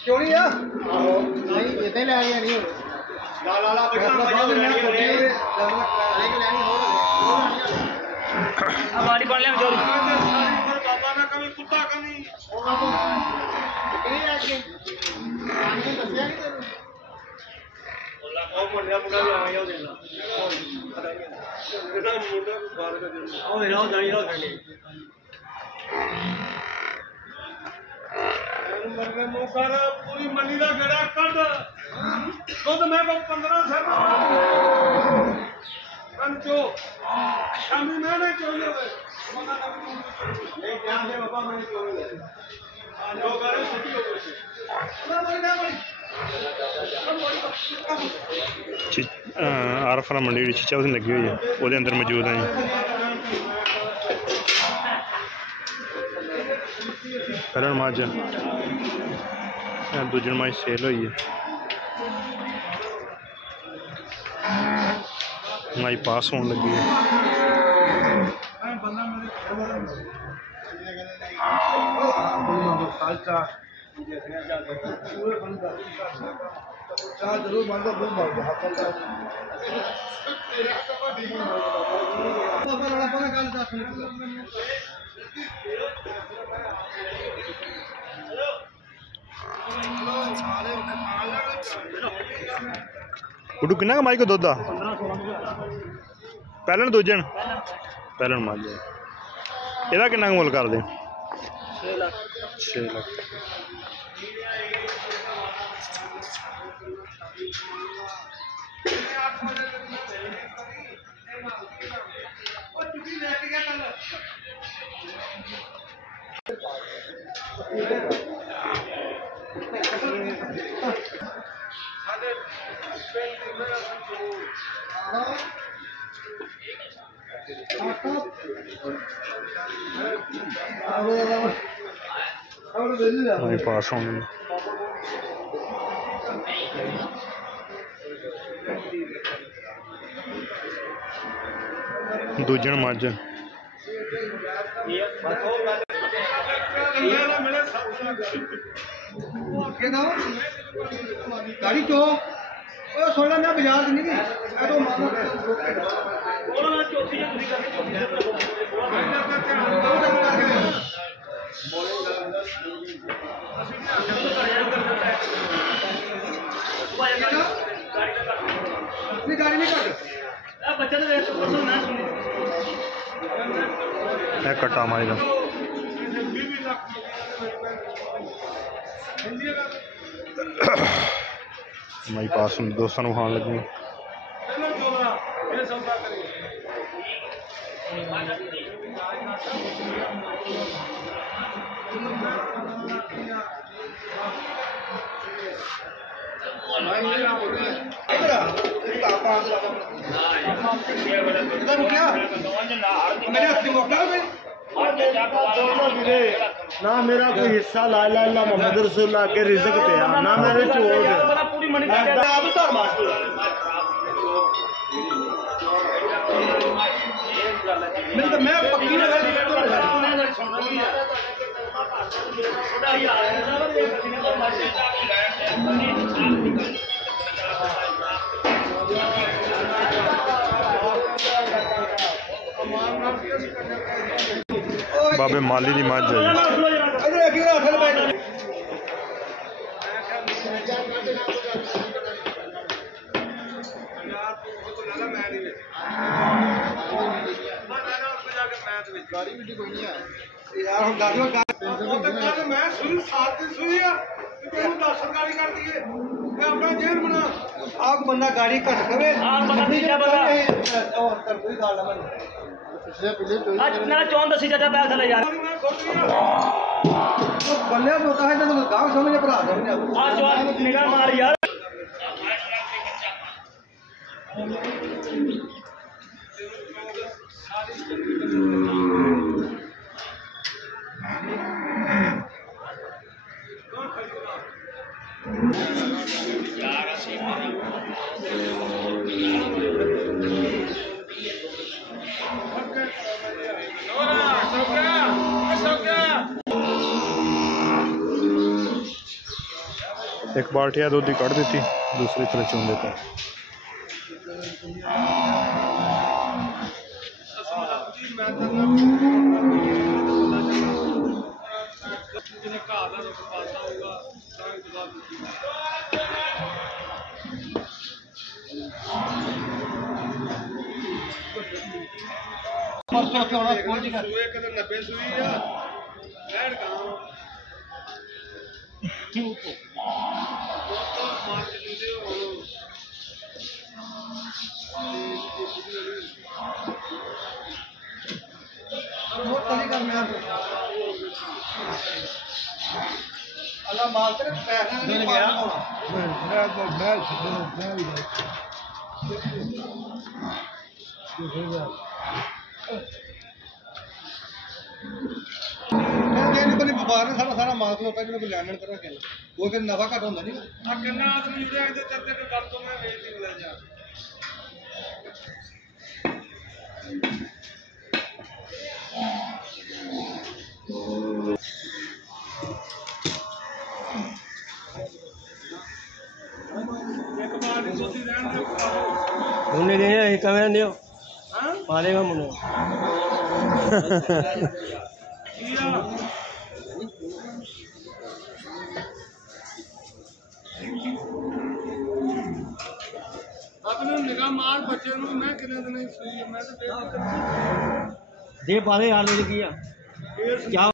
चोरी आ नहीं इतने ले गया नहीं ला ला ला बेटा हमारी कौन ले चोरी बाबा ना कभी कुत्ता कभी कहीं आज के आने दसिया नहीं तेरे ਉਹ ਮੁੰਡਾ ਮੁੰਡਾ ਵੀ ਆ ਗਿਆ ਉਹਦੇ ਨਾਲ ਇਹਦਾ ਮੁੰਡਾ ਬਾਹਰ ਦਾ ਉਹ ਇਹਨਾਂ ਜਾਈ ਹੋ ਗਈ ਇਹਨੂੰ ਮਰਨੇ ਨੂੰ ਕਰ ਪੂਰੀ ਮੰਡੀ ਦਾ ਗੇੜਾ ਕੱਢ ਦੁੱਧ ਮੈਂ ਕੋ 15 ਸਿਰ ਕੰਚੋ ਸ਼ਾਮੀ ਮੈਂ ਨਹੀਂ ਚੋਲੇ ਹੋਵੇ ਨਹੀਂ ਜਾਣਦੇ ਬਾਬਾ ਮੈਂ ਚੋਲੇ ਆ ਜੋ ਕਰੇ ਛੁੱਟੀ ਹੋ ਗਈ ਨਾ ਬੜੀ ਨਾ ਬੜੀ आरफरा मंडी जी चीचा उसने लगी हुई है वो अंदर मौजूद है पहला नमाज दूजी नमाज सेल हुई है नमाज पास होने लगी है जरूर मांगो गुड्डू किन्ना कमाई को दुद्ध पहले दूजे पहले माल एदा किन्ना मुल कर दे 6 लाख पास होंगे दूजन मज गाड़ी चो सोना मैं बाजार नहीं गई गाड़ी नहीं कट्टा मारी का माई पास दोस्तों खान लगी ना मेरा कोई हिस्सा ला ला ला मोहम्मद रसूलुल्लाह के रिज़्क पे ना मेरे चोट मैं पक्की बाबे माली की मज है बंदा गाड़ी घट करे चौन दसी चाचा पैर थले यार बल्ले होता है तो गांव समझ भरा समझ निगाह मार यार एक बाल्टी दूध की कढ़ दी, दूसरी तरह चुन देता। अल्लाह माल तेरे पैसे नहीं गया व्यापार ने सारा सारा माल लोग लैंड करा के वो फिर नफा घट होता नहीं किन्ना आदमी जुड़े चलते गल तो मैं बेच दी ले जा मुन्ने नहीं है कमें दियो मारेगा मुन्ने अपने निगाह मार बच्चे मैं कितने दिन सुई मैं तो दे पाले हाल में किया क्या